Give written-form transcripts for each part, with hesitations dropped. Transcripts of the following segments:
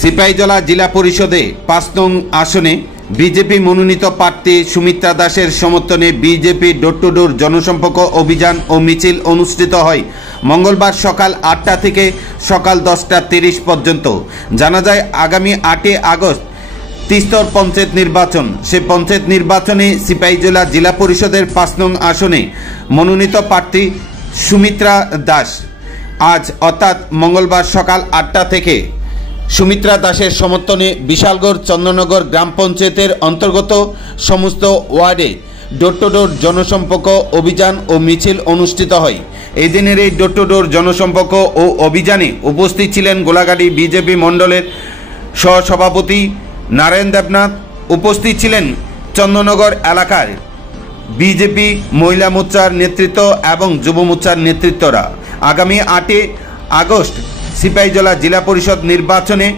সিপাহীজলা জিলা পরিষদে ৫ নং আসনে বিজেপি মনোনীত প্রার্থী সুমিত্রা দাসের সমর্থনে বিজেপি ডোর টু ডোর জনসম্পর্ক অভিযান ও মিছিল অনুষ্ঠিত হয় মঙ্গলবার সকাল ৮টা থেকে সকাল ১০টা ৩০ পর্যন্ত। জানা যায় আগামী ৮ আগস্ট তিস্তর পঞ্চায়েত নির্বাচন। সে পঞ্চায়েত নির্বাচনে সিপাহীজলা জিলা পরিষদের ৫ নং আসনে মনোনীত প্রার্থী সুমিত্রা দাস আজ অর্থাৎ মঙ্গলবার সকাল ৮টা থেকে সুমিত্রা দাসের সমর্থনে বিশালগড় চন্দ্রনগর গ্রাম পঞ্চায়েতের অন্তর্গত সমস্ত ওয়ার্ডে ডোর টু ডোর জনসম্পর্ক অভিযান ও মিছিল অনুষ্ঠিত হয়। এই দিনের এই ডোর টু ডোর জনসম্পর্ক ও অভিযানে উপস্থিত ছিলেন গোলাঘাটি বিজেপি মণ্ডলের সহসভাপতি নারায়ণ দেবনাথ। উপস্থিত ছিলেন চন্দ্রনগর এলাকার বিজেপি মহিলা মোর্চার নেতৃত্ব এবং যুব মোর্চার নেতৃত্বরা। আগামী ৮ আগস্ট সিপাহীজলা জিলা পরিষদ নির্বাচনে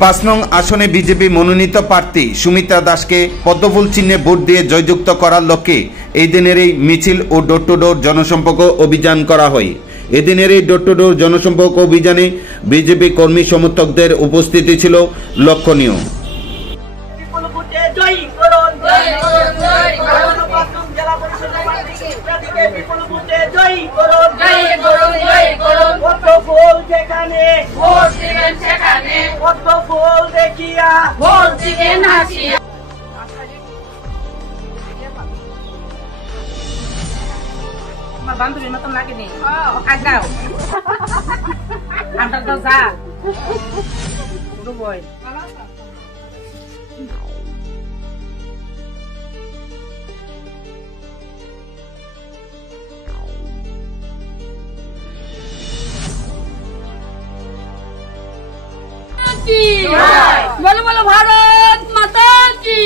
৫ নং আসনে বিজেপি মনোনীত প্রার্থী সুমিত্রা দাসকে পদ্মফুল চিহ্নে ভোট দিয়ে জয়যুক্ত করার লক্ষ্যে এই দিনের এই মিছিল ও ডোর টু ডোর জনসম্পর্ক অভিযান করা হয়। এদিনের এই ডোর টু ডোর জনসম্পর্ক অভিযানে বিজেপি কর্মী সমর্থকদের উপস্থিতি ছিল লক্ষণীয়। বান্ধবীর মতন লাগে নি আগাও আমরা তো যা দুবই বলো বলো ভারত মাতা কি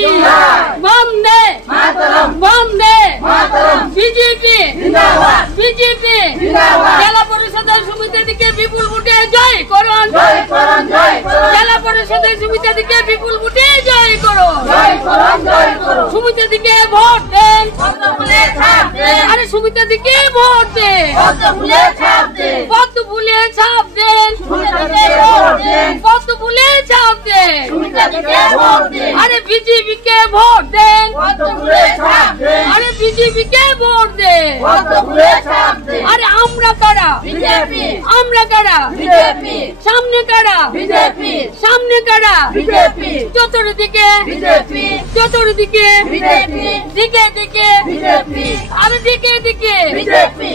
বন্দে মাতরম বন্দে মাতরম বিজেপি জিন্দাবাদ বিজেপি জিন্দাবাদ জেলা পরিষদের সমিতিকে বিপুল ভোটে জয় করুন জয় করুন জয় করুন জেলা পরিষদের সমিতিকে বিপুল ভোটে জয় করুন জয় করুন জয় করুন সমিতিকে ভোট দেন পদ্মফুলে ছাপ দেন আরে সমিতিকে ভোট দেন পদ্মফুলে ছাপ দেন পদ্মফুলে ছাপ দেন সমিতিকে ভোট দেন পদ্মফুলে ছাপ দেন সমিতিকে ভোট দেন আরে বিজেপি কে ভোট দেন পদ্মফুলে ছাপ দেন আরে বিজেপি কে ভোট দেন পদ্মফুলে ছাপ দেন আরে আমরা কারা বিজেপি আমরা কারা বিজেপি সামনে কারা বিজেপি সামনে কারা বিজেপি চতুর্দিকে বিজেপি চতুর্দিকে বিজেপি দিকে দিকে বিজেপি আরে দিকে দিকে বিজেপি।